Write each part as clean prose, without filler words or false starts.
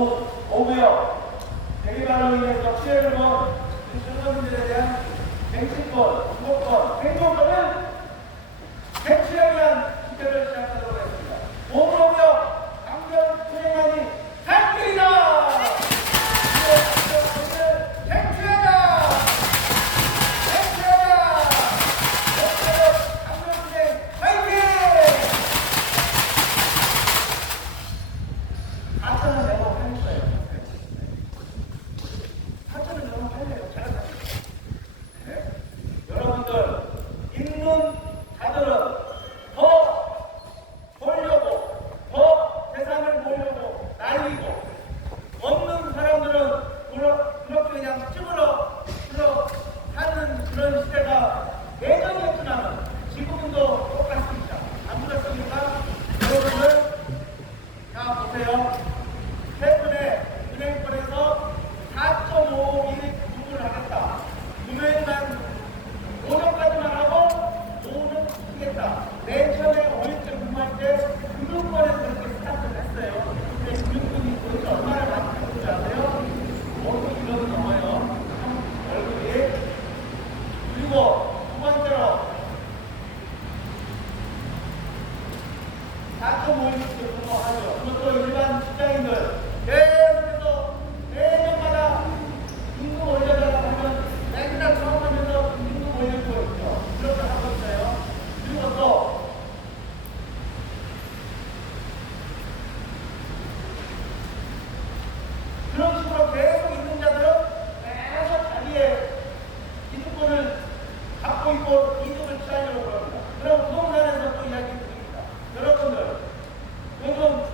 오고요. 대기발로 인해서 피해를 본 주민들에 대한 갱신권, 주거권, 행정권을 쟁취하기 위한 집회를 시작하도록 하겠습니다. 오브로며 강경 투쟁만이 살 길이다! 쟁취하자! 쟁취하자! 강경 투쟁 파이팅! 4천원 내고 팔릴 거예요. 4천원 내고 팔려요. 잘 사세요. 네? 여러분들, 있는 자들은 더 벌려고, 더 재산을 모으려고 날리고, 없는 사람들은 그렇게 그냥 ጭ물어 하는 그런 시대가 예전이었지만 지금도 똑같습니다. 안 그렇습니까? 여러분들, 자 보세요. 최근에 은행권에서 4.5일 구분을 하겠다. 금요일만 오전까지만 하고 오후는 쉬겠다. 맨 처음에 5일째 근무할 때 금융권에서 그렇게 스타트를 했어요. 근데 금융권이 도대체 얼마나 많이 받는지 아세요? 5억 1억 넘어요. 월급이. 그리고 두 번째로 4.5일째 근무하죠. 그것도 일반 직장인들 계속해서 매년마다 임금 올려달라고 하면 맨날 청하면서 임금 올려주고 있죠. 그렇게 하고 있어요. 그리고 또 그런 식으로 계속 있는 자들은 계속 자기의 기득권을 갖고 있고 이득을 취하려고 그럽니다. 그럼 부동산에서 또 이야기 드립니다. 여러분들, 요즘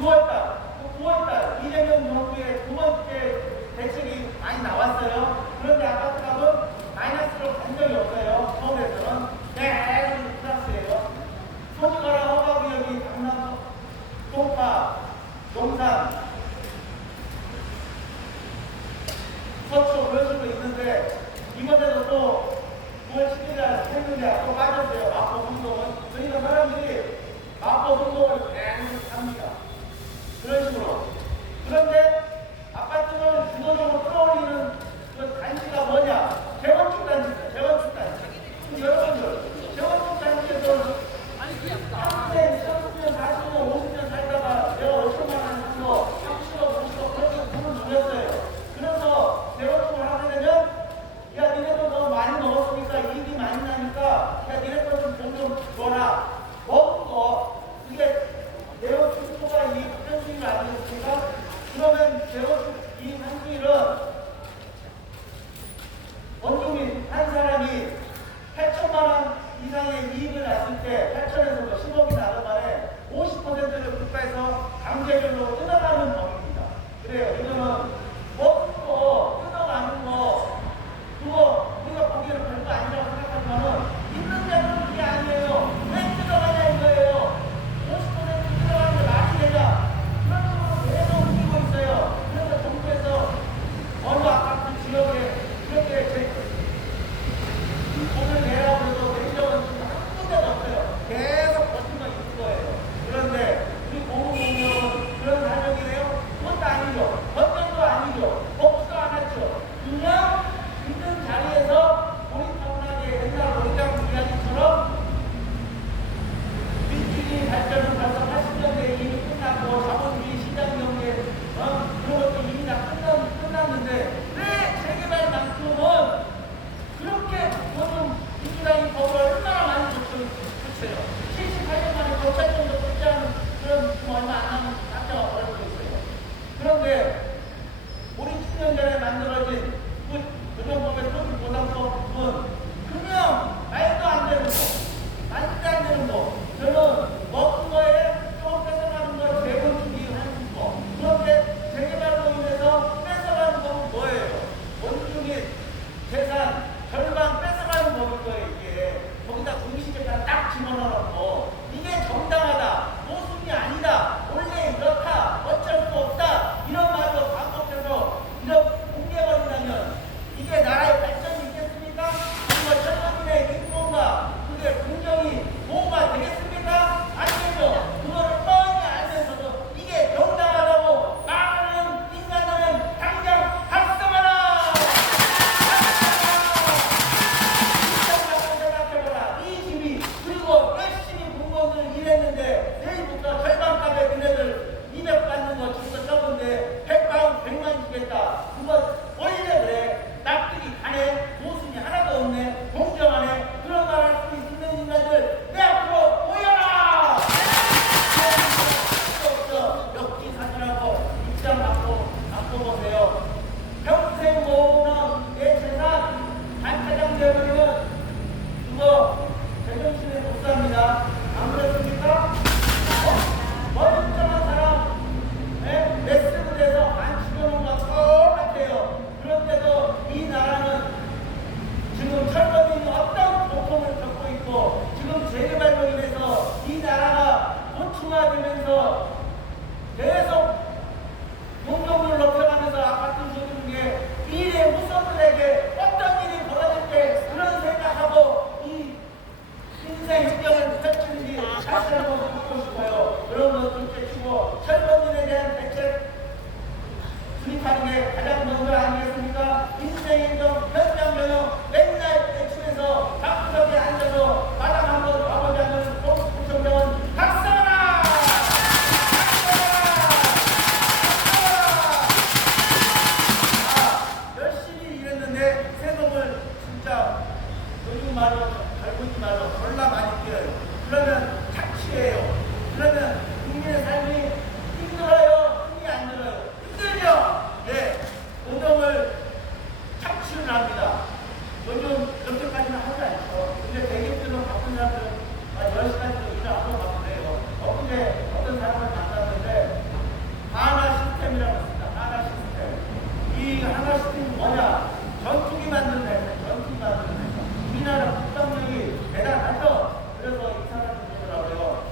6월달, 9월달 이재명 정부의 두 번째 대책이 많이 나왔어요. 그런데 아파트 값은 마이너스로 간 적이 없어요. 서울에서는 계속 플러스예요. 소지가라 허가구역이 강남, 송파, 용산, 서초 그런 식으로 있는데 이번에도 또 9월 10일날 했는데 또 빠졌어요. 마포 운동은. 그러니까 사람들이 마포 운동을 계속 합니다. 그런 식으로. 그런데 아파트를 주도적으로 끌어올리는 그 단지가 뭐냐? 재건축 단지입니다. 재건축 단지. 그럼 여러분들, 재건축 단지에서 30년, 40년, 50년 살다가 내가 5천만 원 산 거, 30억, 50억 그렇게 돈을 돌렸어요. 그래서 재건축을 하게 되면 야, 니네도 너무 많이 넣었으니까 이익이 많이 나니까 야, 니네 거좀 돈 좀 줘라. 먹은 거, 이게 재건축 초과 이익 한수익 아니겠습니까? 그러면 재건축 이익 한수익은 원주민 한 사람이 8천만 원 이상의 이익을 났을 때 8천에서 10억이 나는 말에 50%를 국가에서 강제적으로 뜯어가는 법입니다. 그래요. 이거는 먹은 거, 뜯어가는 거, 그거 우리가 보기에는 별거 아니라고 생각하지만은 있는 자는 그게 아니에요. 왜 뜯어가냐 이거예요. 50% 뜯어가는 게 말이 되냐. 그런 식으로 계속 움직이고 있어요. 그래서 정부에서 어느 아파트 지역에 이렇게 돈을 내라고 해도 내려온 지금 한 군데도 없어요. 계속 하면서 계속 용적률을 높여가면서 아파트 소득에 미래 후손들에게 어떤 일이 벌어질 때 그런 생각하고 이 인생 행정을 펼치는지 다시 한번 묻고 싶어요. 그런 것 둘째 치고 젊은이에 대한 대책 수립하는 게 가장 먼저 아니겠습니까? 인생 행정 현장 경영 맨날 대충해서 작부석에 앉아서 마당 한번 가보자는 공수구청장은 각성하라! 열심히 일했는데 세금을 진짜 요즘 말로 젊은이 말로 졸라 많이 뛰어요. 그러면 착취해요. 그러면 국민의 삶이 힘들어요? 힘이 안 들어요? 힘들죠? 네. 노동을 착취를 합니다. 요즘 그렇게까지는 하지 않죠. 근데 대기업들은 바쁜 사람들은 10시간도 일을 하고 가고 그래요. 엊그제 어떤 사람을 만났는데 하나 시스템이라고 있습니다. 하나 시스템. 이 하나 시스템이 뭐냐? 전투기 만드는 회사, 전투기 만드는 회사. 우리나라 국방력이 대단하죠? 그래서 이 사람이 그러더라고요.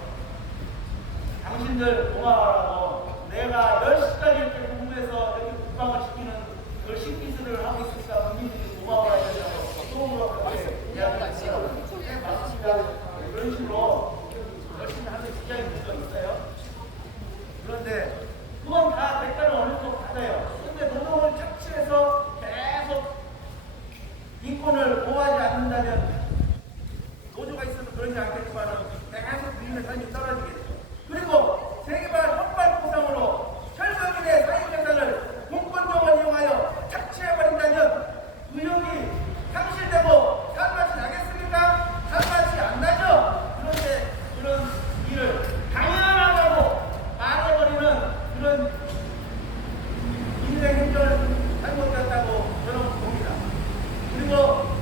당신들 고마워라고 내가 10시까지 이렇게 공부해서 이렇게 국방을 시키는 그 신기술을 하고 있으니까 국민들이 고마워야 된다고 소음으로 그렇게 이야기를 했어요. 네, 맞습니다. 이런 식으로 열심히 하는 직장인 분도 있어요. 그런데 그건 다 대가를 어느 정도 받아요. 근데 노동을 착취해서 계속 인권을 보호하지 않는다면 노조가 있어도 그러지 않겠지만 계속 국민의 삶이 떨어지겠죠. 그리고 세계발 헛발 포상으로 철거민의 사익재산을 공권력을 이용하여 착취해버린다면 의혹이 상실되고 살맛이 나겠습니까? 살맛이 안 나죠? 그런데 그런 일을 당연하다고 말해버리는 그런 인생 행정을 잘못했다고 저는 봅니다. 그리고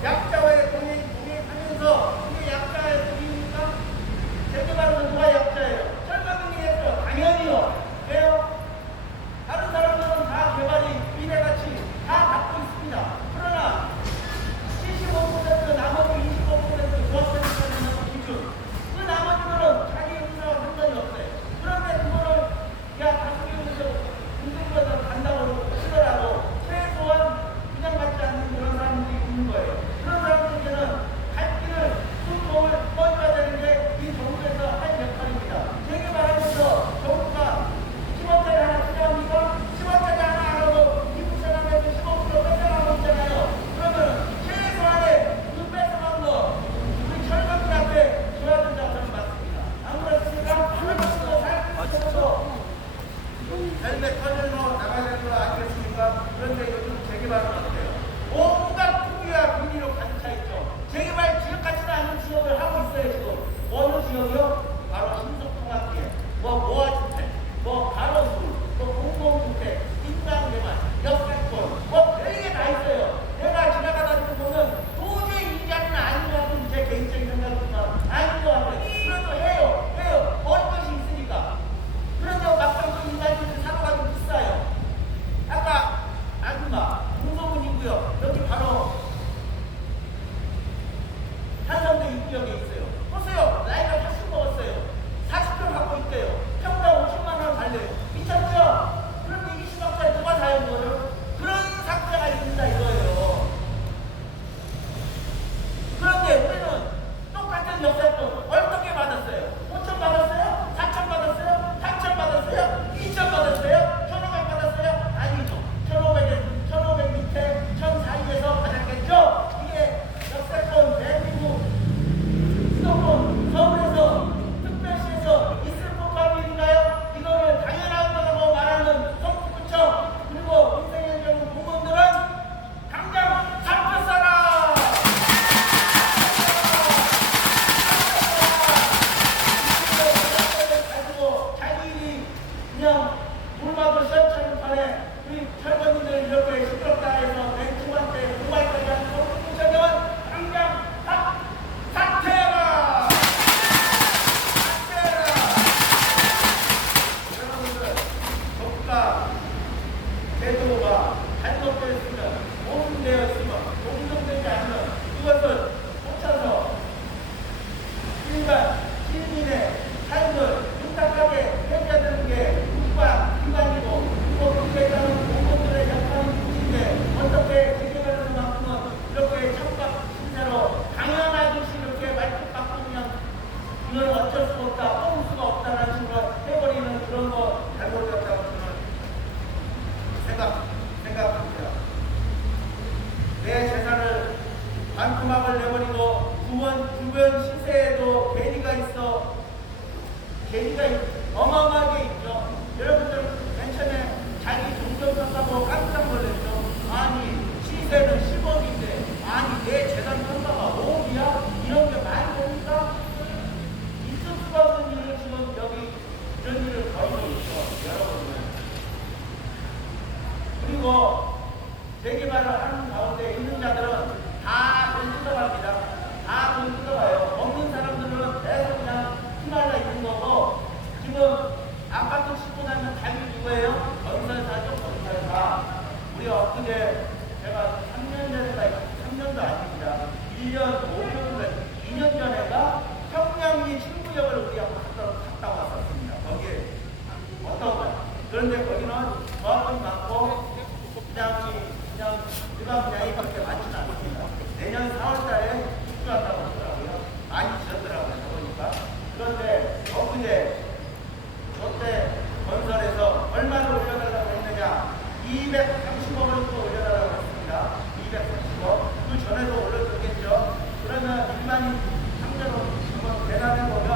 약자와의 동행하면서 이게 약자의 동행입니까? 재개발은 누가 약자예요? 철거민이 했죠. 당연히요. 왜요? 다른 사람들은 다 개발이 미래같이 다 받고 있습니다. 그러나 75% 나머지 25% 조합센터는 기준. 그 나머지는 자기 의사와 상관이 없어요. 그런데 그거를 다수결에서 공중보다 간다고 치더라도 최소한 그냥 받지 않는 그런 사람들이 있는 거예요. 그런 사람들에게는 갈 길을 수도를 뻗어야 되는 게 이 정부에서 할 역할입니다. 재개발하면서 정부가 10원짜리 하나 투자합니까? 10원짜리 하나 안 하고 이국 사람한테 15% 뺏어가고 있잖아요. 그러면 최소한의 그 뺏어간 거 우리 철거민한테 줘야 된다고 저는 맞습니다. 안 그렇습니까? 철거민도 살면서 삶의 터전으로 나가야 되는 걸 아니겠습니까? 그런데 요즘 재개발은 어때요? 온갖 투기와 비리로 가득 차 있죠. 재개발 지역 같지는 않은 지역을 하고 있어요, 지금. 어느 지역이요? 바로 신속통합기에. 모아주택, 가로수, 공공주택, 인강개발, 역세권, 별게 다 있어요. 내가 지나가다 보면 도저히 이 자리는 아닌 것 같은 제 개인적인 생각이지만 아닌 것 같아요. 그래도 해요. 왜요? 먹을 것이 있으니까. 그런데 막상 그 인간들이 사고가 좀 비싸요. 아까 아줌마, 공소문 어마어마하게 있죠. 여러분들 맨 처음에 자기 종교 썼다고 깜짝 놀랐죠. 아니 시세는 10억인데 아니 내 재산 평가가 5억이야? 이런 게 말이 됩니까? 있을 수가 없는 일을 지금 여기 이런 일을 벌이고 있죠. 여러분들. 그리고 재개발을 하는 가운데 있는 자들은 다 돈 뜯어갑니다. 다 돈 뜯어가요. 없는 사람들은 계속 그냥 피말라 있는 거고, 지금 아파트 짓고 나면 답이 누구예요? 건설사죠, 건설사. 우리 엊그제 제가 3년 전에가 3년도 아닙니다. 1년 5개월, 2년 전에가 평양리 신구역을 우리하고 갔다 왔었습니다. 거기에 어떤 거야? 그런데 거기는 조합원이 많고 그냥 일반 분양이밖에 많지는 않습니다. 내년 4월달에 입주한다고 하더라고요. 많이 지었더라고요. 보니까. 그런데 엊그제 롯데 건설에서 얼마를 올려달라고 했느냐? 230억을 또 올려달라고 했습니다. 230억. 그 전에도 올려줬겠죠. 그러면 일반인 상대로 한번 계산해보면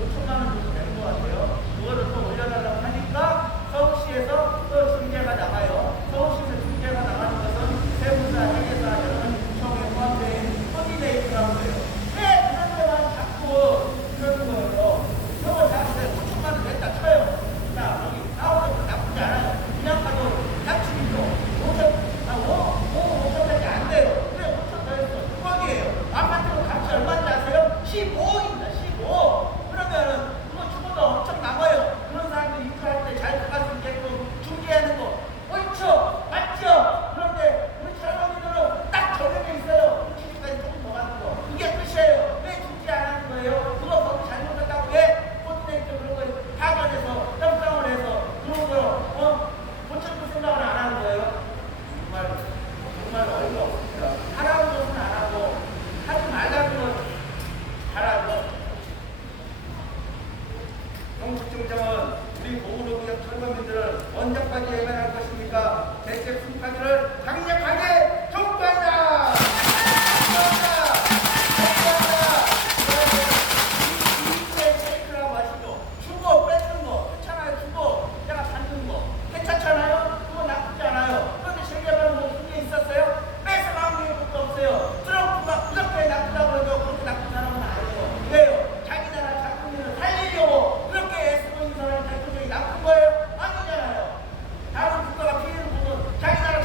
5천만 원 정도 되는 것 같아요. 그거를 또 올려달라고 하니까 서울시에서 또 중재가 나가요. 서울시에서 중재가 나가는 것은 세무사, 회계사, 여러 가지 구청에 포함된 코디네이터라고 해요. 왜 그런 데만 자꾸 그러는 거예요? 저거 자꾸 5천만 원 냈다 쳐요. 자, 여기 나오는 나쁘지 않아요. 그냥 가도 약치기도 5천밖에 안 돼요. 그래, 5천 더 했어. 6억이에요. 아파트 값이 얼마인지 아세요? 15억입니다. 15억. 그러면은 그거 주고도 엄청 남아요. 그런 사람들이 입주할 때 잘 들어갈 수 있게끔 중개하는 거 옳죠? 맞죠? 그런데 우리 사람들은 딱 정해져 있어요. 주식까지 조금 더 가는 거. 이게 끝이에요. 왜 중개 안 하는 거예요? 그거 거기 잘못했다고 왜 코디네이터 그런 거 파견해서 협상을 해서 그런 거 고쳐줄 생각을 안 하는 거예요? 정말 어이가 없습니다. 하라는 것은 안 하고 하지 말라는 건 잘하죠. 경북청장은 우리 고구려구역 철거민들을 언제까지 예면할 것입니까? 대책 순까지를 강력하게 촉구한다! 촉구한다! 촉구한다! 이익의 체크라고 하시죠. 주고 뺏는 거 괜찮아요. 주고 내가 받는 거 괜찮잖아요. 그거 나쁘지 않아요. 그런데 재개발은 뭐 문제 있었어요? 뺏어나온 게 것도 없어요. 트럼프가 그렇게 나쁘다고 해도 그렇게 나쁜 사람은 아니에요. 왜요? 자기 나라 자국민을 살리려고 그렇게 애쓰고 있는 사람이 대통령이 나쁜 거예요? 아니잖아요. 다른 국가가 피해를 보면 자기 나라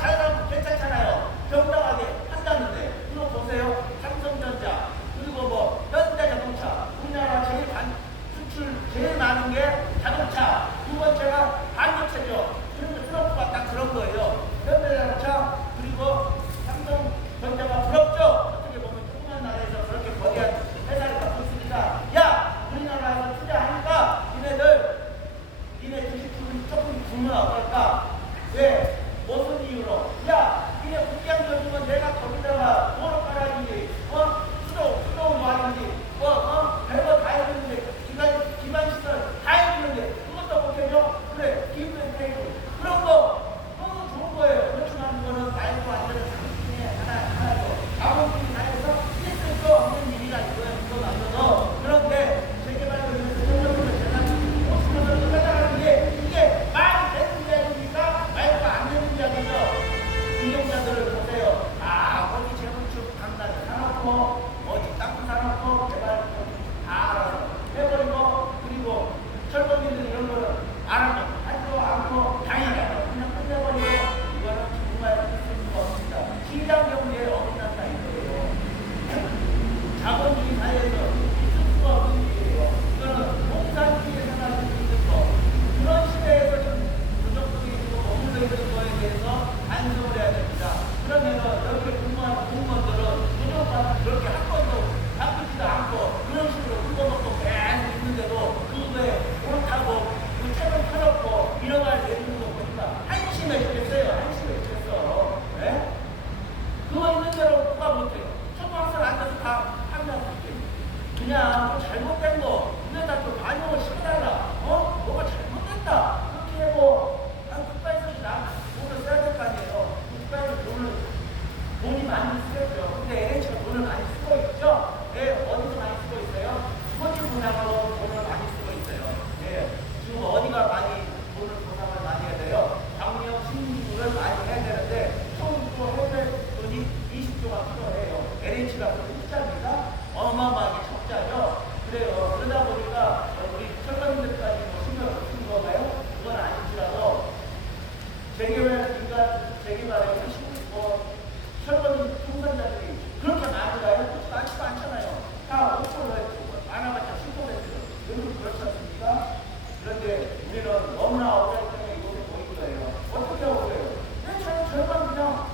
우리는 너무나 어려움에 이곳에 모인 거예요. 어떻게 오세요? 저는 절반 그냥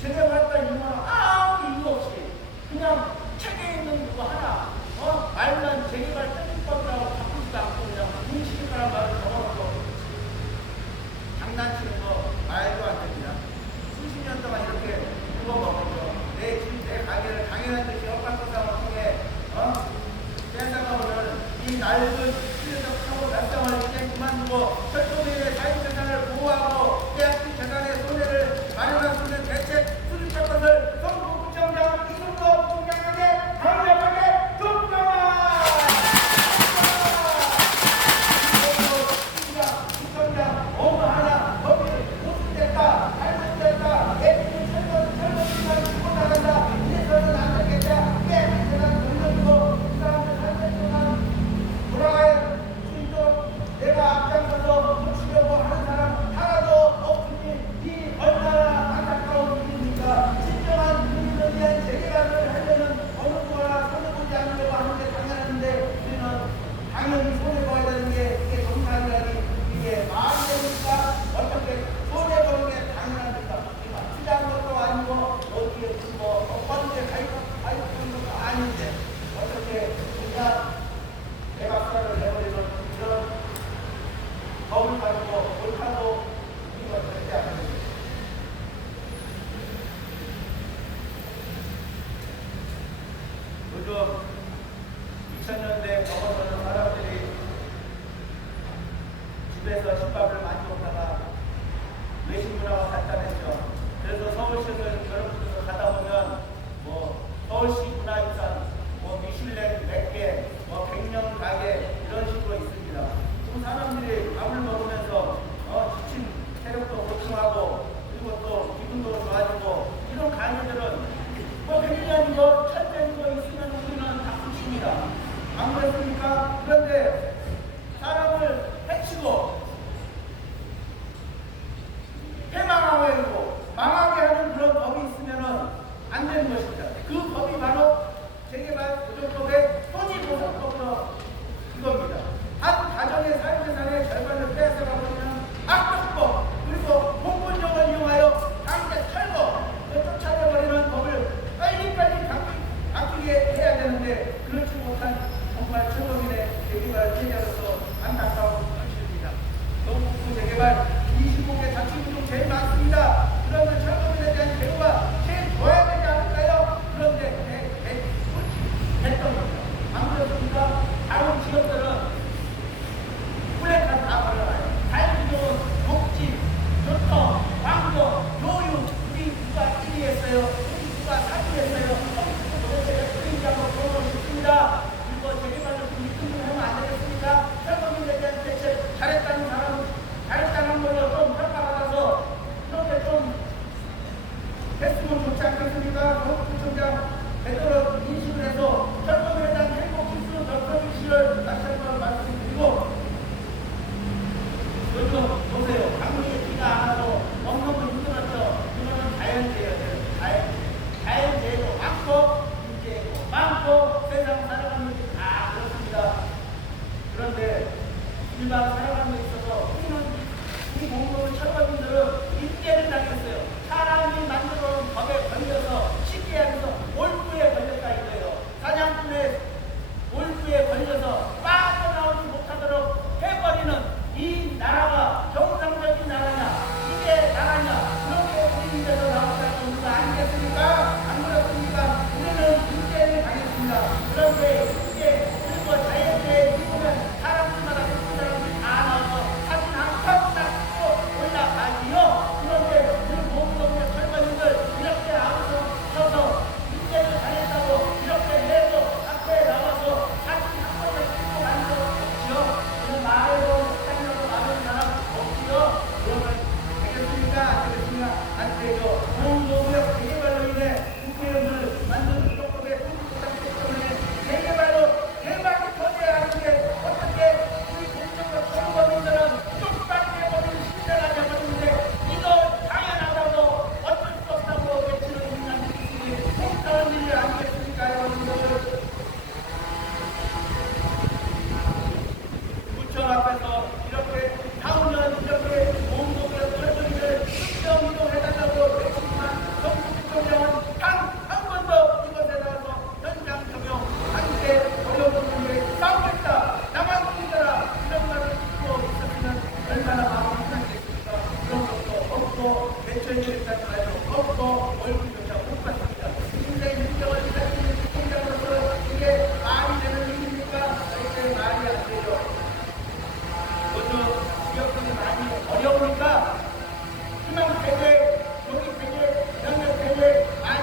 제대로 할까 이유는 아무 이유 없이 그냥 책에 있는 그거 하나 말만 재개발 특별법이라고 바꾸지도 않고 그냥 공식이라는 말을 적어놓고 장난치는 거 말도 안 됩니다. 수십 년 동안 이렇게 그거 먹었죠. 내 집, 내 가게를 당연한 듯이 엇박사상을 통해 떼어가면은 이 낡은 시대적 달성을 이제 그만두고 철도민의 자유재산을 보호하고 계약직 재산의 손해를 마련할 수 있는 대책 수립할 것을 성북구청장 이승도 부총장에게 강력하게 촉구합니다. 구청장 어느 하나 법이 못됐다 잘못됐다 애들이 철거비만 주고 나간다 이래서는 안 되겠다 계약직 재산 돌려주고 이 사람들 살면 동안 돌아갈 수 있도록 내가 앞장서서 고치려고 하는 사람 하나도 없으니 이 얼마나 안타까운 일입니까? 진정한 국민을 위한 재개발을 하려면 어느 누구나 손해보지 않으려고 하는 게 당연한데 우리는 당연히 손해봐야 되는 게 이게 정상이라니 이게 말이 됩니까? 어떻게 손해보는 게 당연합니까? 투자한 것도 아니고 어디에 어디에 가입하는 것도 아닌데 어떻게 우리가 대박사를 내버리는 이런 법을 가지고 옳다고 우리가 절대 안 됩니다. 요즘 2000년대 넘어서는 사람들이 집에서 집밥을 많이 먹다가 외식 문화가 발달했죠. 그래서 서울시에서 여러분들 가다 보면 서울시 문화유산 미슐랭 몇 개, 100년 가게 이런 식으로 있습니다. 좀 사람들이 밥을 먹으면서 지친 체력도 보충하고 그리고 또 기분도 좋아지고 이런 가게들은 100년이고 1000년이고 있으면 우리는 박수칩니다. 안 그렇습니까? 그런데 사람을 해치고 해망하고 망하게 하는 그런 법이 있으면 안 되는 것입니다. 그 법이 바로 재개발 보존법의 토지보존법으로 이겁니다. 한 가정의 사유재산의 절반을 빼앗아가버리는 악법법 그리고 공권력을 이용하여 강제 철거 쫓아내버리는 법을 빨리빨리 바뀌게 해야 되는데 그렇지 못한 정말 철거민의 재개발 피해자로서 안타까운 현실입니다. 동북부 재개발 25개 자치구 중 제일 많습니다. 그러면 철거민에 대한 대우가 제일 좋아야 되지 않을까요? 그런데 했던 겁니다. 안 그렇습니까? 다른 지역들은 플랫카드 다 걸어놔요. 자유주도, 복지, 교통, 광고, 교육, 우리 누가 1위 했어요? 우리 누가 4위 했어요? 도대체 몇 등이라고 물어보고 싶습니다. 그리고 재개발을 우리 등록하면 안 되겠습니까? 철거민에 대한 대책 잘했다는 사람, 잘했다는 걸로 좀 평가받아서 이렇게 좀 했으면 좋지 않겠습니까? 서울구청장 제대로 인식을 해서 철거민에 대한 행복 지수 덕서비시를 다시 한번 말씀드리고 요즘 보세요. 강릉에 비가 안 와서 너무너무 힘들었죠. 이거는 자연재해예요. 자연재해도 많고 인재해도 많고 세상 살아가는 게 다 그렇습니다. 그런데 일반 살아가는 데 있어서 우리 공무원 철거민들은 인재를 당했어요. 사람이 만들어 놓은 법에 걸려서 쉽게 하면서 올부에 걸렸다 이거예요. 사냥꾼의 올부에 걸려서 빠져나오지 못하도록 해버리는 이 나라가 정상적인 나라냐 이게 나라냐 그렇게 우리 입에서 나오지 않는 아니겠습니까? 안 그렇습니까? 우리는 인재를 당했습니다. 그런데 이게 그리고 자연재해 이후면 사람들마다 예쁜 사람들이 다 나와서 사진 한 컷 딱 찍고 보니까 희망 대회, 여기 대회, 영역 대회 많이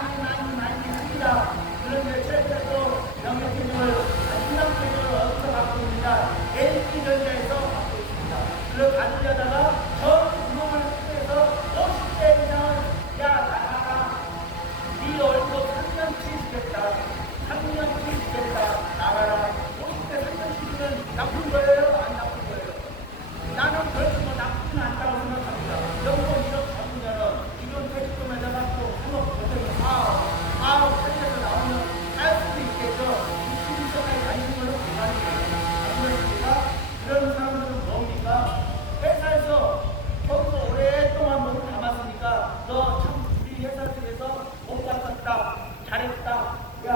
합니다. 그런데 최근에도 영역 대회를, 희망 대회를 어디서 받고 있느냐? LG전자에서 받고 있습니다. 그걸 받으려다가 전 구멍을 통해서 50대 이상을 야 나가라. 네 얼굴 3년치 주겠다. 3년치 주겠다. 나가라. 50대 3년치 주면 나쁜 거예요? 안 나쁜 거예요? 나는 별로 뭐 나쁘진 않다고 생각합니다. 연봉 1억 잡으면은 기존 퇴직금에다가 또 3억 버텨서 4억 살려서 나오면 할 수도 있겠죠. 62세까지 관심을 그만이에요. 그런 사람들은 뭡니까? 회사에서 거기서 오랫동안 몸을 담았으니까 너 참 우리 회사 쪽에서 못 바꿨다. 잘했다. 야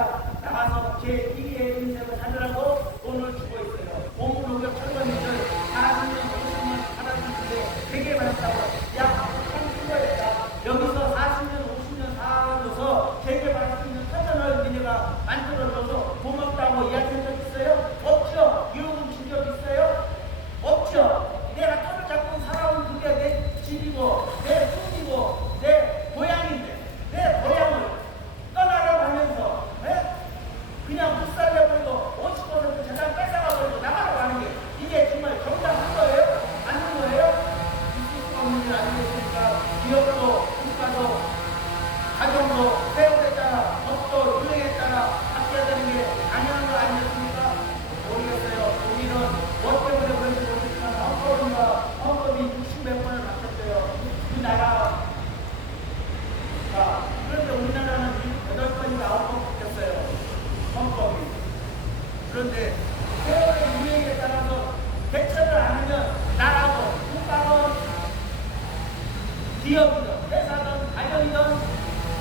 나가서 제 2의 인생을 살으라고 돈을 주고 있어요. 공무농협 철거민들 40년 50년 살았는데 되게 많다고. 야 참 수고했다. 여기서 40년 50년 살아줘서 재개발할 수 있는 터전을 니네가 만들어줘서 고맙다고 이야기한 적 있어요? 없죠? 이러고 준 적 있어요? 없죠? 내가 털을 잡고 살아온 그게 내 집이고 내 손이고 내 고향인데 내 고향을 떠나라고 하면서 그냥 못 살려버리고 50% 재산 뺏어가버리고 나가라고 하는 게 이게 정말 정당한 거예요? 아닌 거예요? 있을 수 없는 일 아니겠습니까? 기업도 국가도 가정도 세월에 따라 법도 유행에 따라 바뀌어야 되는 게 당연한 거 아니겠습니까? 모르겠어요. 우리는 뭐 때문에 그런지 모르겠지만 헌법이 60몇 번을 바뀌었어요. 우리나라. 자, 그런데 우리나라는 8번인가 9번 바뀌었어요. 헌법이. 그런데 세월의 유행에 따라서 대처를 안 하면 나라고 국가건 기업이든 회사든 가정이든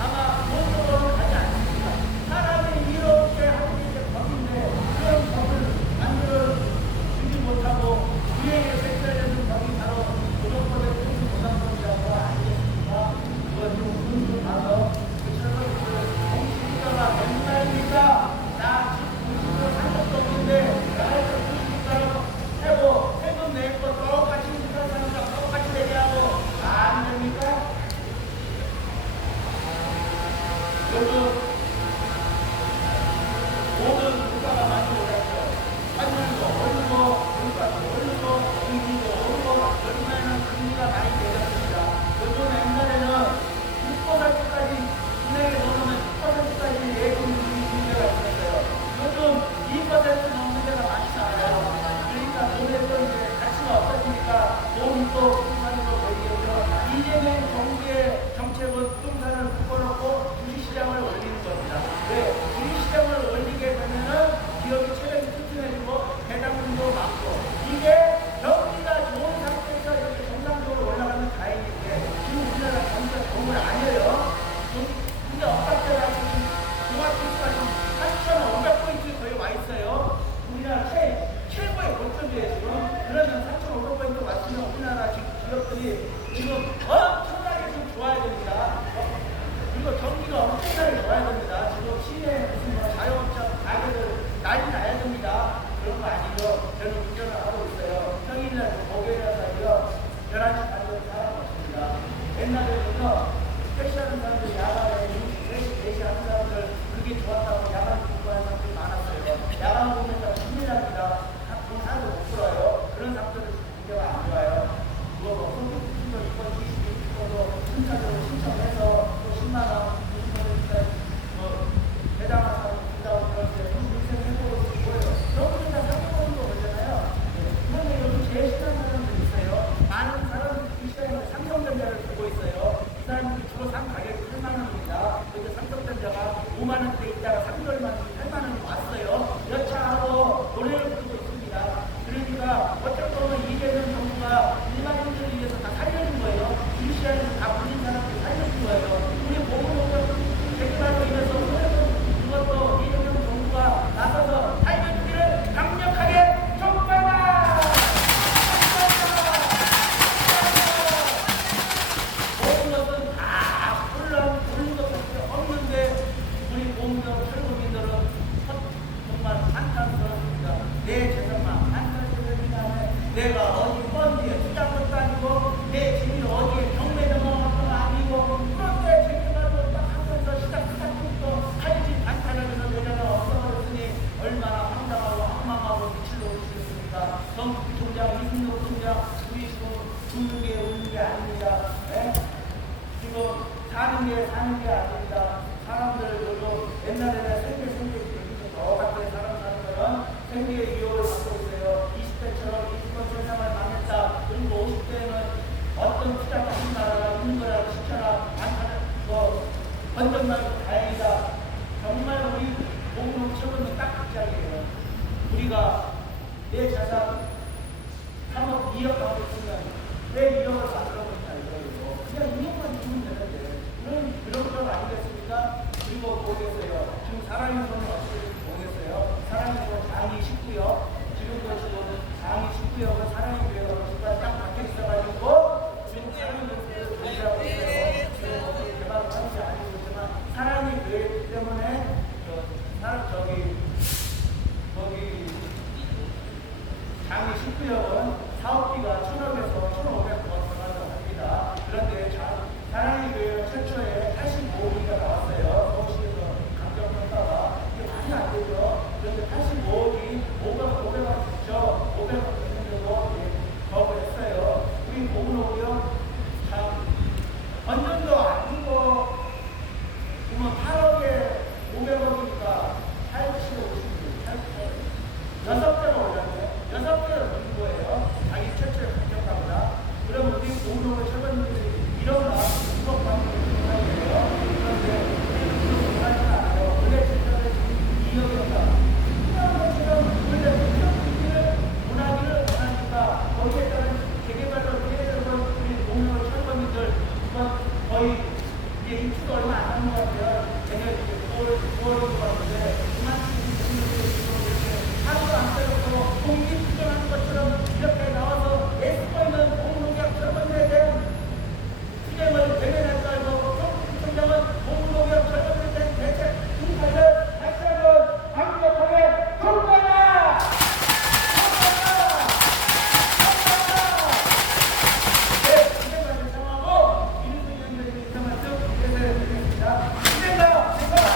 아마 모두로는 가지 않습니다. 사람이 이렇게 하는 게 이제 법인데 그런 법을 만들어주지 못하고 유행에 대처해야 되는 법이 바로 무조건의 통신보상법이라고 아니겠습니까? 그걸 좀 공부 가서 그 철거들을 공시국가가 맨날입니까? 나 지금 90년 산 적도 없는데 나에서 90국가로 해고 세금 낼 거 똑같이 부산 사람과 똑같이 내게 하고 안 됩니까? 요즘 모든 국가가 많이 올랐죠. 환율도 오르고 물가도 오르고 금리도 오르고 요즘에는 금리가 많이 내렸습니다. 요즘 옛날에는 6%까지 은행에 넣으면 10%까지 예금 문제가 있었어요. 요즘 2% 넘는 데가 많지 않아요. 그러니까 돈에도 이제 가치가 없어지니까 돈이 또 부동산으로 보이겠죠. 이재명 정부의 정책은 부동산을 묶어놓고 주식시장을 올리는 겁니다. 왜? 주식시장을 올리게 되면은 기업이 체력이 튼튼해지고 배당금도 많고 이게 경기가 좋은 상태에서 이렇게 정상적으로 올라가면 다행인데 지금 우리나라 경기가 좋은 건 아니에요. 근데 엇박자가 종합지수가 지금 3,500포인트 거의 와 있어요. 우리나라 최고의 고점이에요 지금. 그러면 3,500포인트 왔으면 우리나라 지금 기업들이 지금 엄청나게 지금 좋아야 됩니다. 그리고 경기가 엄청나게 좋아야 됩니다. 지금 시내 무슨 뭐 자영업자 가게들 난리 나야 됩니다. 그런 거 아니죠. 저는 운전을 하고 있어요. 평일날 목요일날이요 11시 반에 사람 없습니다. 옛날에는요 택시하는 사람들 야간에 3시, 4시 하는 사람들 그게 좋았다고 야간 공부하는 사람들이 많았어요. 야간 공부했다가 큰일 납니다. 사람도 못 풀어요. 그런 사람들은 문제가 안 좋아요. 그거 뭐 성적도 2번 20%도 순차적으로 신청해서 또 10만원, 90%까지 뭐 배당한 사람 준다고 그러는데 인생 해보고 뭐예요? 여기는 다 300원도 그러잖아요. 그런데 요즘 제일 싫어하는 사람들이 있어요. 많은 사람들이 이 시간에 삼성전자를 보고 있어요. 이 사람들이 주로 산 가격이 8만원입니다. 근데 삼성전자가 5만원대 있다가 3개월 만에 8만원이 왔어요. 여차하고 노래를 부르고 있습니다. 그러니까 어쩔 거면 이재명 정부가 일반인들을 위해서 다 살려준 거예요. 주시장에서 다 불린 사람들이 살려준 거예요. 우리 보건복지가 재개발로 인해서 그것도 이재명 정부가 나서서 살려주기를 강력하게 촉구한다! 모든 것은 다 불린 것밖에 없는데 우리 공무원 철거민들은 정말 안타깝습니다. 내 재산만 안타깝습니다. 내가 어디 펀드에 투자한 것도 아니고 내 총장, 이승용 총장, 우리 지금 웃는 게 아닙니다. 네? 지금 사는 게 아닙니다. 사람들도 옛날에는 생계 저 같은 사람 사는 거는 생계의 위협을 받고 있어요. 20대처럼 20번 세상을 망했다. 그리고 50대는 어떤 투자 같은 나라가 있는 거라도 시켜라. 건전만 다행이다. 정말 우리 공동 최고는 딱 그 자리예요. 우리가 내 자산 3억, 2억 갖고 있으면 왜 2억을 만들어 보냐 이거예요. 그냥 2억만 주면 되는데 그런 것 아니겠습니까? 그리고 보겠어요. 지금 사람의 손은 어떻게 보겠어요? 사람의 손 장이 쉽고요. 지금도 지금 장이 쉽고요. 사람의 교회가 순간 딱 박혀 있어가지고 지금 사람의 교회를 공개하고 있어요. 지금 어떻게 개발을 하는지 아니고 있지만 사람의 교회 때문에 거기 장이 10구역은 사업비가 1,000억에서 1,500억 들어간다고 합니다. 그런데 사랑의 교회 최초에 85억이가 나왔어요. 서울시에서 감정평가가. 이게 많이 안 되죠. 그런데 85억이 500억 됐죠. 500억 됐는데도 거부했어요. 우리 보고는요, 참, 건전도 아니고, 그러면 8억에 500억이니까 8,750억. 6배가 올랐네요. 6배를 올린 거예요. 자기 최초의 감정가보다. 그러면 우리 공동의 철거님들이 1억만 6억 받는 거예요. 그런데 우리는 그렇게 못하지 않아요. 원래 최초에 2억이었다. 그냥 지금 원래 국정기를 원하기를 원하니까 거기에 따른 재개발로 계획을 우리 공동의 철거님들 거의 이제 입주가 얼마 안 남은 것 같아요. 내년 9월인 것 같은데 그만큼 하루도 안 빼놓고 공기투쟁하는 것처럼 이렇게 나와서 애쓰고 있는 공동계약 철거에 대한 투쟁을 대면할 줄 알고 총장은 공동계약 철거에 대한 대책 등판을 다시 한번 강력하게 촉구한다! 네, 투쟁을 신청하고 민주주의연대의 신청을 쭉 해드리겠습니다. 투쟁다! 투쟁다!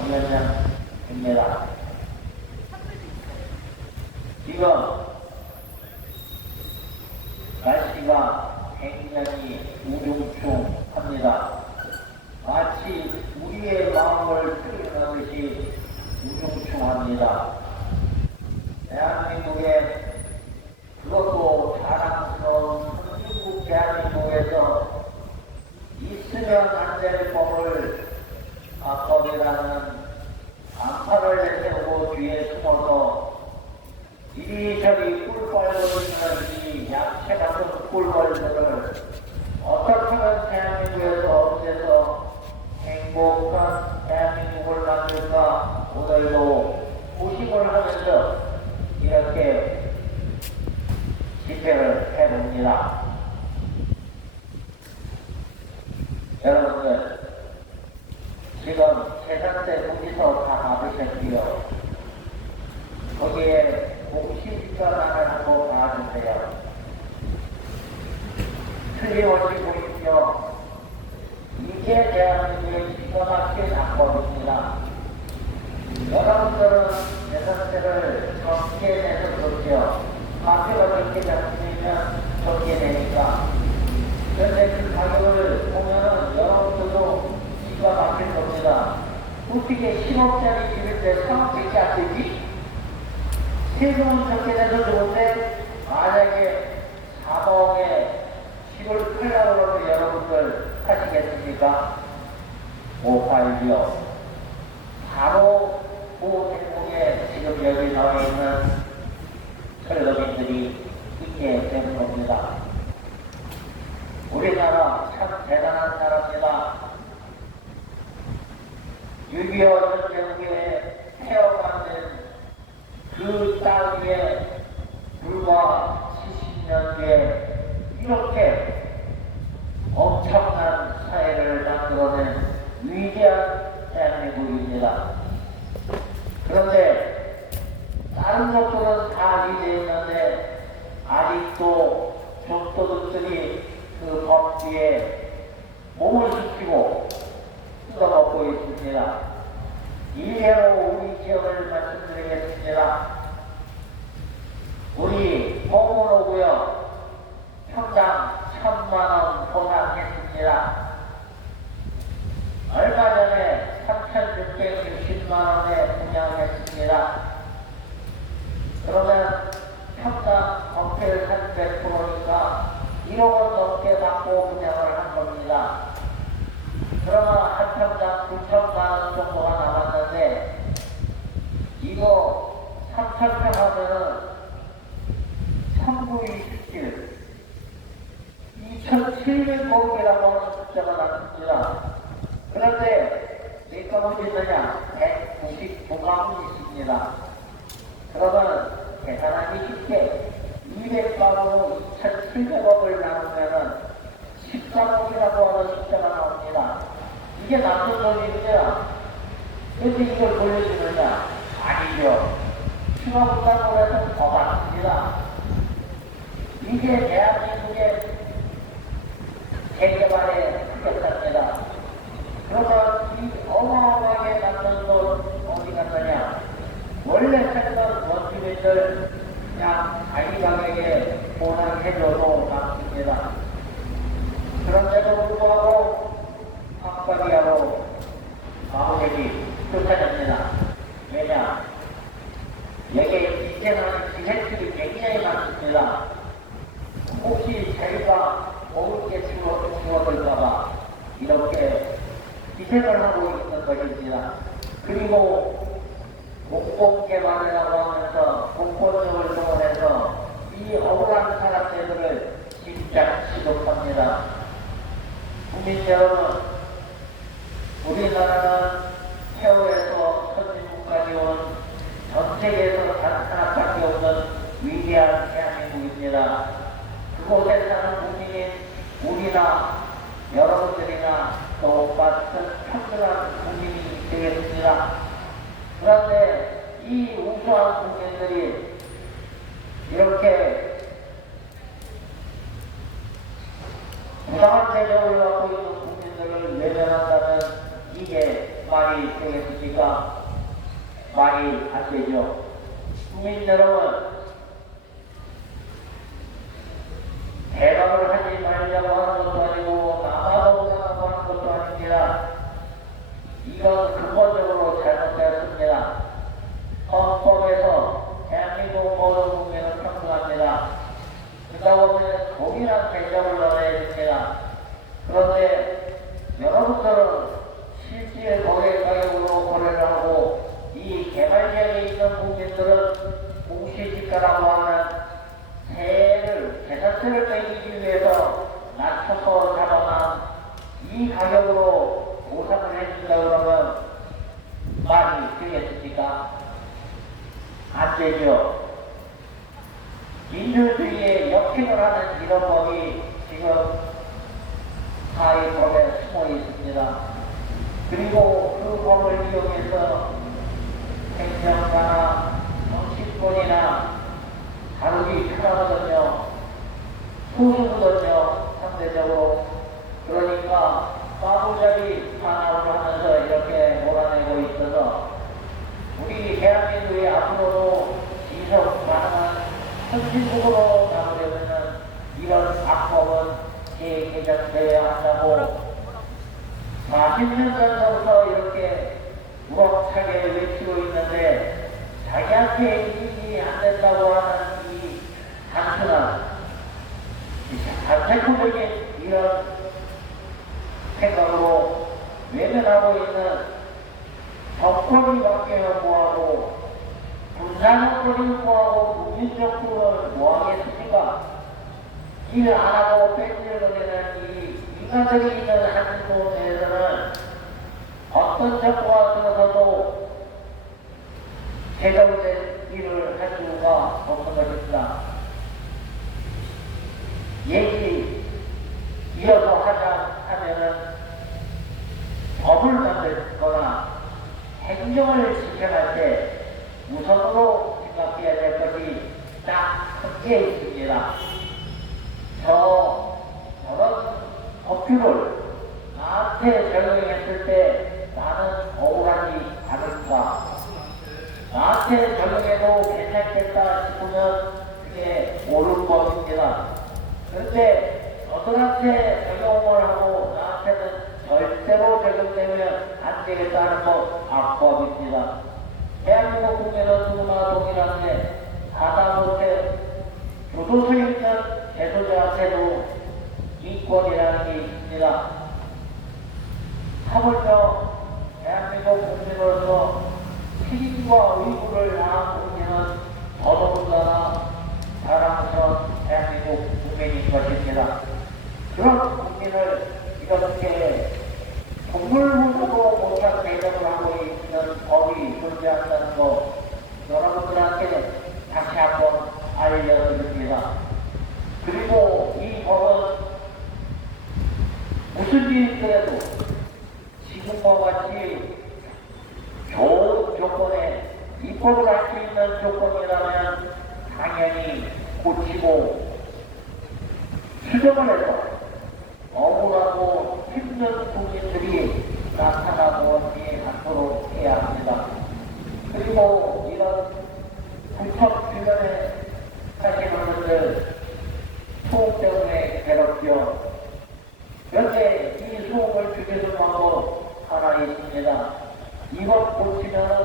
위원장입니다. 지금 날씨가 굉장히 해서는 안 될 법을 합법이라는 안파를 내세우고 뒤에 숨어서 이리저리 꿀벌거리는 이 약체 같은 꿀벌들을 어떻게 하면 대한민국에서 없애서 행복한 대한민국을 만들까 오늘도 고심을 하면서 이렇게 집회를 해봅니다. 여러분들 지금 계산대 거기서 다 받으셨지요. 거기에 공시지가란을 한번 봐주세요. 틀림없이 보십시오. 이게 대한민국의 기가 막힌 악법입니다. 여러분들은 계산대를 적게 내서 그렇죠. 마트가 적게 잡히면 적게 내니까. 그런데 그 가격을 보면은 여러분들도 기가 막힐 겁니다. 어떻게 10억짜리 집일 때 3억밖에 안 되지? 세금은 적게 내서 좋은데 만약에 4억에 집을 팔라고 그러면 여러분들 하시겠습니까? 못 팔죠. 바로 그 대목에 지금 여기 나와 있는 철거민들이 있게 된 겁니다. 우리나라 참 대단한 나라입니다. 6.25 전쟁에 태어나는 그 땅 위에 불과 70년 뒤에 이렇게 엄청난 사회를 만들어낸 위대한 대한민국입니다. 그런데 다른 것들은 다 이제 있는데 아직도 족도들이 그 법 뒤에 몸을 숨기고 뜯어먹고 있습니다. 이대로 우리 지역을 말씀드리겠습니다. 우리 법무노고요. 평당 1,000만원 보상했습니다. 얼마 전에 3,660만원에 분양했습니다. 그러면 평당 건폐율 100%니까 1억원 넘게 받고 분양을 한 겁니다. 그러면 한 평당 9,000만원 정도가 남았는데 이거 3,000평 하면은 3,927 2,700억이라고 하는 숫자가 나왔습니다. 그런데 몇 가구이 있느냐? 199가구 있습니다. 그러면 계산하기 쉽게 200가구 2,700억을 나누면은 14억이라고 하는 숫자가 나옵니다. 이게 남는 돈이냐? 그런데 이걸 보여주느냐? 아니죠. 중앙분당으로 해서 더 많습니다. 이게 대한민국의 재개발의 흑역사입니다. 그러면 이 어마어마하게 남는 돈 어디 갔느냐? 원래 살던 원주민들 그냥 자기 가격에 보상해줘도 많습니다. 그런데도 불구하고 박박이하고 마무리이 쫓아냅니다. 왜냐? 여기에 이제는 기생충이 굉장히 많습니다. 혹시 자기가 먹을 게 줄어들까봐 이렇게 희생을 하고 있는 것입니다. 그리고 공공개발이라고 하면서 공권력을 동원해서 이 억울한 사람들을 진짜 지독합니다. 국민 여러분, 우리나라는 태어에서 선진국까지 온 전 세계에서 단 하나밖에 없는 위대한 대한민국입니다. 그곳에 사는 국민인 우리나 여러분들이나 똑같은 평등한 국민이 되겠습니다. 그런데 이 우수한 국민들이 이렇게 부당한 대접을 받고 있는 국민들을 외면한다면 이게 말이 되겠습니까? 말이 안 되죠. 국민 여러분, 대답을 하지 말자고 하는 것도 아니고 나가보자고 하는 것도 아닙니다. 이건 근본적으로 잘못되었습니다. 헌법에서 대한민국 모든 국민은 평등합니다. 그러다 보면 동일한 대접을 받아야 됩니다. 그런데 여러분들은 실질 거래 가격으로 거래를 하고 이 개발 지역에 있는 국민들은 공시지가라고 하는 세를 계산세를 매기기 위해서 낮춰서 잡아난 이 가격으로 보상을 해준다 그러면 말이 되겠습니까? 안 되죠. 민주주의에 역행을 하는 이런 법이 지금 사회법에 숨어 있습니다. 그리고 그 법을 이용해서 행정가나 정치권이나 다루기 편하거든요. 소수거든요, 상대적으로. 그러니까 마구잡이 탄압을 하면서 이렇게 몰아내고 있어서 우리 대한민국이 앞으로도 지속 가능한 선진국으로 가보려면 이런 악법은 재개정되어야 한다고 40년 전부터 이렇게 우렁차게 외치고 있는데 자기한테 이익이 안 된다고 하는 이 단순한 단색적인 이런 생각으로 외면하고 있는 정권이 바뀌면 뭐하고 군사정권이 뭐하고 국민정권을 뭐하겠습니까? 일 안 하고 뺀질을 내는 이 인간들이 있는 한국 내에서는 어떤 정부가 들어서도 제대로 된 일을 할 수가 없는 것입니다. 얘기 이어서 하자 하면은 법을 만들거나 행정을 시행할 때 우선으로 생각해야 될 것이 딱 한 개 있습니다. 저런 법규를 나한테 적용했을 때 나는 억울하지 않을까? 나한테 적용해도 괜찮겠다 싶으면 그게 옳은 법입니다. 그런데 저들한테 적용을 하고 나한테는 절대로 적용되면 안 되겠다는 법 악법입니다. 대한민국 국민은 누구나 동일한데 하다못해 교도소에 있는 재소자한테도 인권이라는 게 있습니다. 하물며 대한민국 국민으로서 책임과 의무를 다한 국민은 더더군다나 자랑스러운 대한민국 국민인 것입니다. 그런 국민을 이렇게 동물보호도 못한 대접을 하고 있는 법이 존재한다는 거 여러분들한테 다시 한번 알려드립니다. 그리고 이 법은 무슨 일이 있더라도 지금과 같이 좋은 조건에 입법을 할 수 있는 조건이라면 당연히 고치고 수정을 해서 억울하고 힘든 국민들이 나타나고 않도록 해야 합니다. 그리고 이런 불법 주변에 사시는 분들 소음 때문에 괴롭죠. 그런데 이 소음을 죽이는 방법 하나 있습니다. 이것 고치면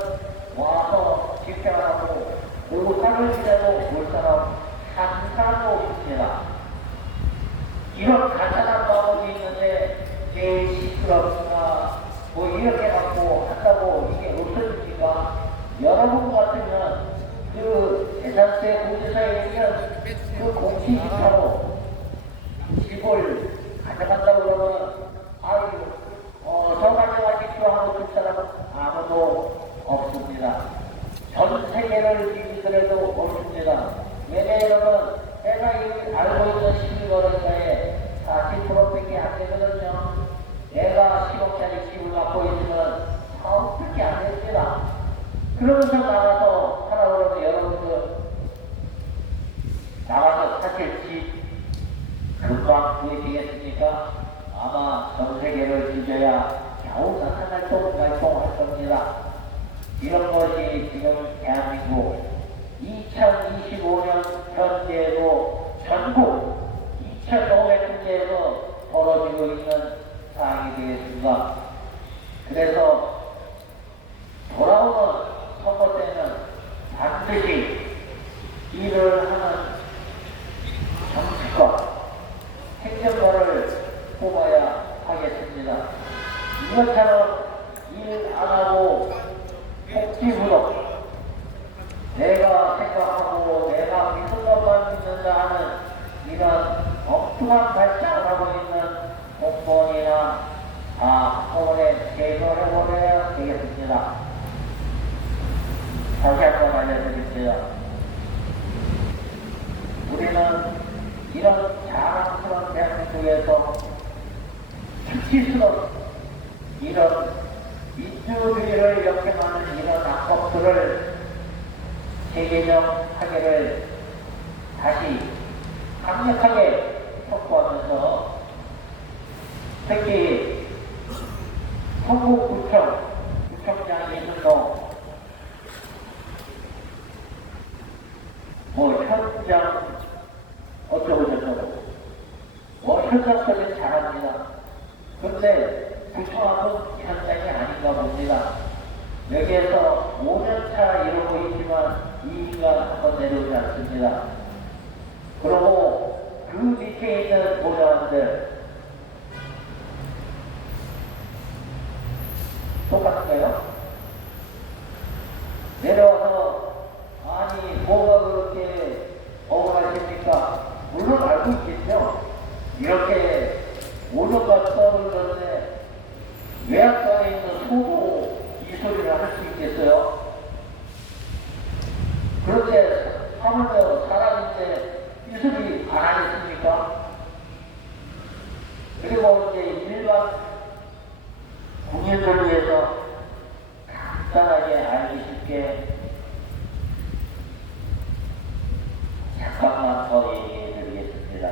와서 집회하고 오사를 지내도 볼 사람 한 사람도 없습니다. 이런 간단한 방법이 있는데 제일 시끄럽구나 뭐 이렇게 갖고 한다고 이게 없어집니까? 여러분 같으면 그 재산세 공제사에 있는 그 공시지가로 집을 가져간다고 그러면 아유 더 가져가십시오 하고 줄 사람은 아무도 없습니다. 전 세계를 뒤지더라도 없습니다. 왜냐하면 내가 알고 있는 시민거래가에 40%밖에 안 되거든요. 내가 10억짜리 집을 갖고 있으면 4억밖에 안 됩니다. 그러면서 나가서 하라고 그러면 여러분들 나가서 사실 집 금방 구해지겠습니까? 아마 전 세계를 뒤져야 겨우 나타날똥말똥할 겁니다. 이런 것이 지금 대한민국 2025년 현재에도 전국 2,500군데에서 벌어지고 있는 사항이 되겠습니다. 그래서 돌아오는 선거 때는 반드시 일을 하는 정치권, 행정가를 뽑아야 하겠습니다. 이것처럼 일 안 하고 복지부로 내가 생각하고 내가 믿는 것만 믿는다 하는 이런 엉뚱한 발상을 하고 있는 공무원이나 학원에 제거해버려야 되겠습니다. 다시 한번 알려드립니다. 우리는 이런 자랑스러운 대한민국에서 수치스러운 이런 민주주의를 역행하는 이런 악법들을 재개정하기를 다시 강력하게 촉구하면서 특히 성북구청장 이순동 현장 어쩌고저쩌고 현장까지 잘합니다. 그런데 구청하고 현장이 아닌가 봅니다. 여기에서 5년차 이러고 있지만 이익가 한번 내려오지 않습니다. 그리고 그 밑에 있는 보좌관들 똑같은가요? 내려와서 아니 뭐가 그렇게 억울하십니까? 물론 알고 있겠죠. 이렇게 5년간 떠들었는데 외곽에 있는 소도 이 소리를 할 수 있겠어요? 그런데 하물며 사람인데 이 소리 안 하겠습니까? 그리고 이제 일반 국민들을 위해서 간단하게 알기 쉽게 잠깐만 더 얘기해 드리겠습니다.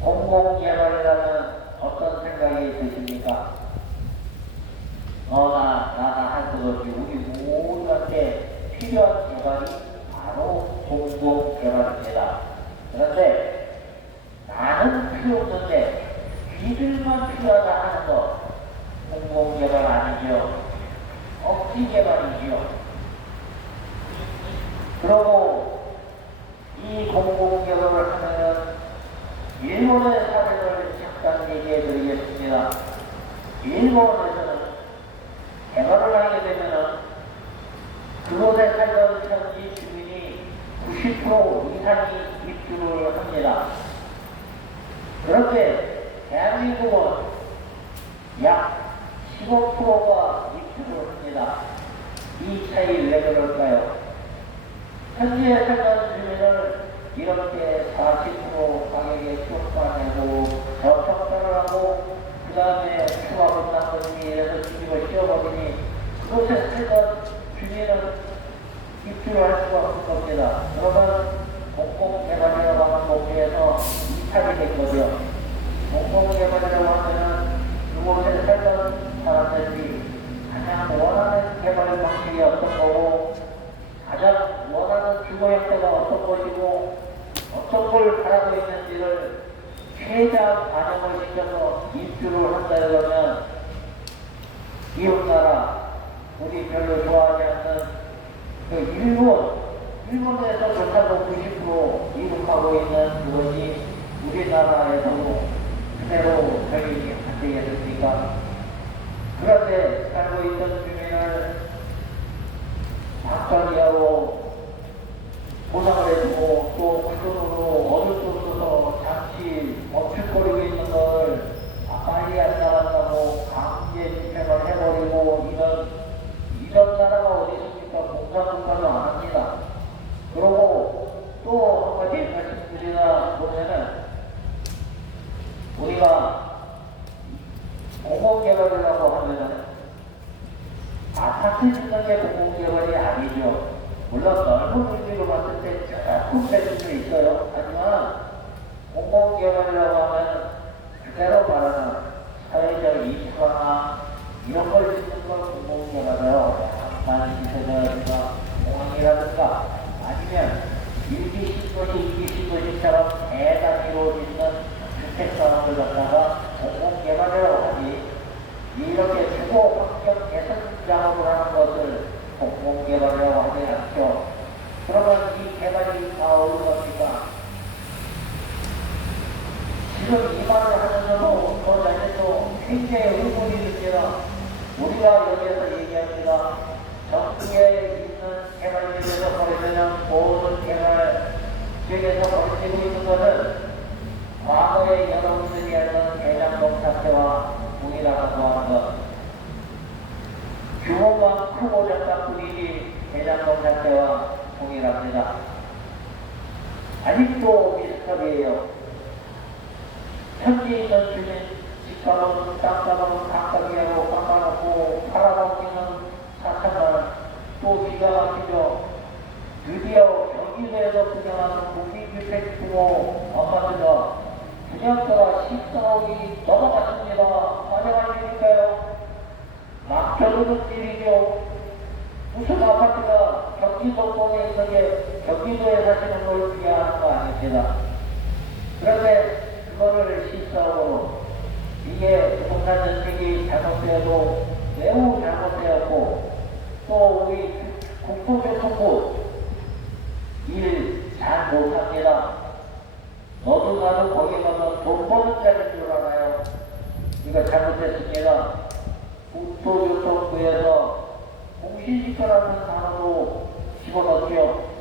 공공개발이라면 어떤 생각이 드십니까? 나나 할 것 없이 우리 모두한테 필요한 개발이 바로 공공개발입니다. 그런데 나는 필요 없는데 귀들만 필요하다 하는 거 공공개발 아니죠. 억지개발이죠. 그러고 이 공공개발을 하면은 일본의 사례를 잠깐 얘기해 드리겠습니다. 일본에서는 개발을 하게 되면은 그곳에 살던 현지 주민이 90% 이상이 입주를 합니다. 그런데 대한민국은 약 15%가 입주를 합니다. 이 차이 왜 그럴까요? 현지에 살던 주민을 이렇게 40% 가격에 평가내고 저평가를 하고 그 다음에 추가 분담금이 이래서 주민을 씌워버리니 그곳에 살던 주민은 입주를 할 수가 없는 겁니다. 그러면 공공개발이라고 하는 목표에서 이탈이 된 거죠. 공공개발이라고 하면은 그곳에 살던 사람들이 가장 원하는 개발 방식이 어떤 거고 가장 원하는 주거 형태가 어떤 것이고 어떤 걸 바라고 있는지를 최대한 반영을 시켜서 입주를 한다 그러면 이웃나라 우리 별로 좋아하지 않는 그 일본에서 좋다고 90% 이룩하고 있는 그것이 우리나라에서도 그대로 저희 안 되겠습니까? 그런데 살고 있던 주민을 박살이하고 보상을 해주고 또 그 돈으로 얻을 수 없어서 잠시 멈출거리고 있는 걸 빨리 안 나간다고 강제 집행을 해버리고 이런 나라가 어디 있습니까? 공산국가도 안 합니다. 그러고 또 한 가지 말씀드리다 보면은 우리가 공공개발이라고 하면은 아파트 짓는 게 공공개발이 아니죠. 물론 넓은 의미로 봤을 때 조금 뺄 수도 있어요. 하지만 공공개발이라고 하면 그대로 말하는 사회적 인프라나 이런 걸 짓는 건 공공개발이에요. 약간 시설이라든가 공항이라든가 아니면 일기 신도시처럼 대단위로 짓는 주택사업을 갖다가 공공개발이라고 하지 이렇게 주거 환경 개선 작업을 하는 것을 공공개발이라고 하지 않죠. 그러면 이 개발이 다 어느 겁니까? 지금 이 말을 하면서도 더 잘했습니다. 굉장히 의문이 듭니다. 우리가 여기에서 얘기합니다. 전국에 있는 개발지에서 벌어지는 모든 개발 지역에서 벌어지고 있는 것은 과거에 여러분들이 하던 대장동 사태와 동일하다고 하는 것. 규모가 크고 작다 뿐이지 대장동 사태와 동일합니다. 아직도 비슷하게요. 현지에 있는 주민 집값은 땅값은 각각이하고 깎아놓고 팔아먹기는 사탄만 또 기가 막히죠. 드디어 경기도에서 분양하는 국민주택 규모 아파트가 분양가가 13억이 넘어갔습니다. 환영할 일일까요? 막혀드는 일이죠. 무슨 아파트가 경기도권에 있는 게 경기도에 사시는 걸 비하하는 거 아닙니다. 그런데 그거를 실상으로 이게 부동산 정책이 잘못되어도 매우 잘못되었고 또 우리 국토교통부 일 잘 못합니다. 너도 나도 거기 가면 돈 버는 자리인 줄 알아요. 이거 잘못됐습니다. 국토교통부에서 공시지가라는 단어도 집어넣죠.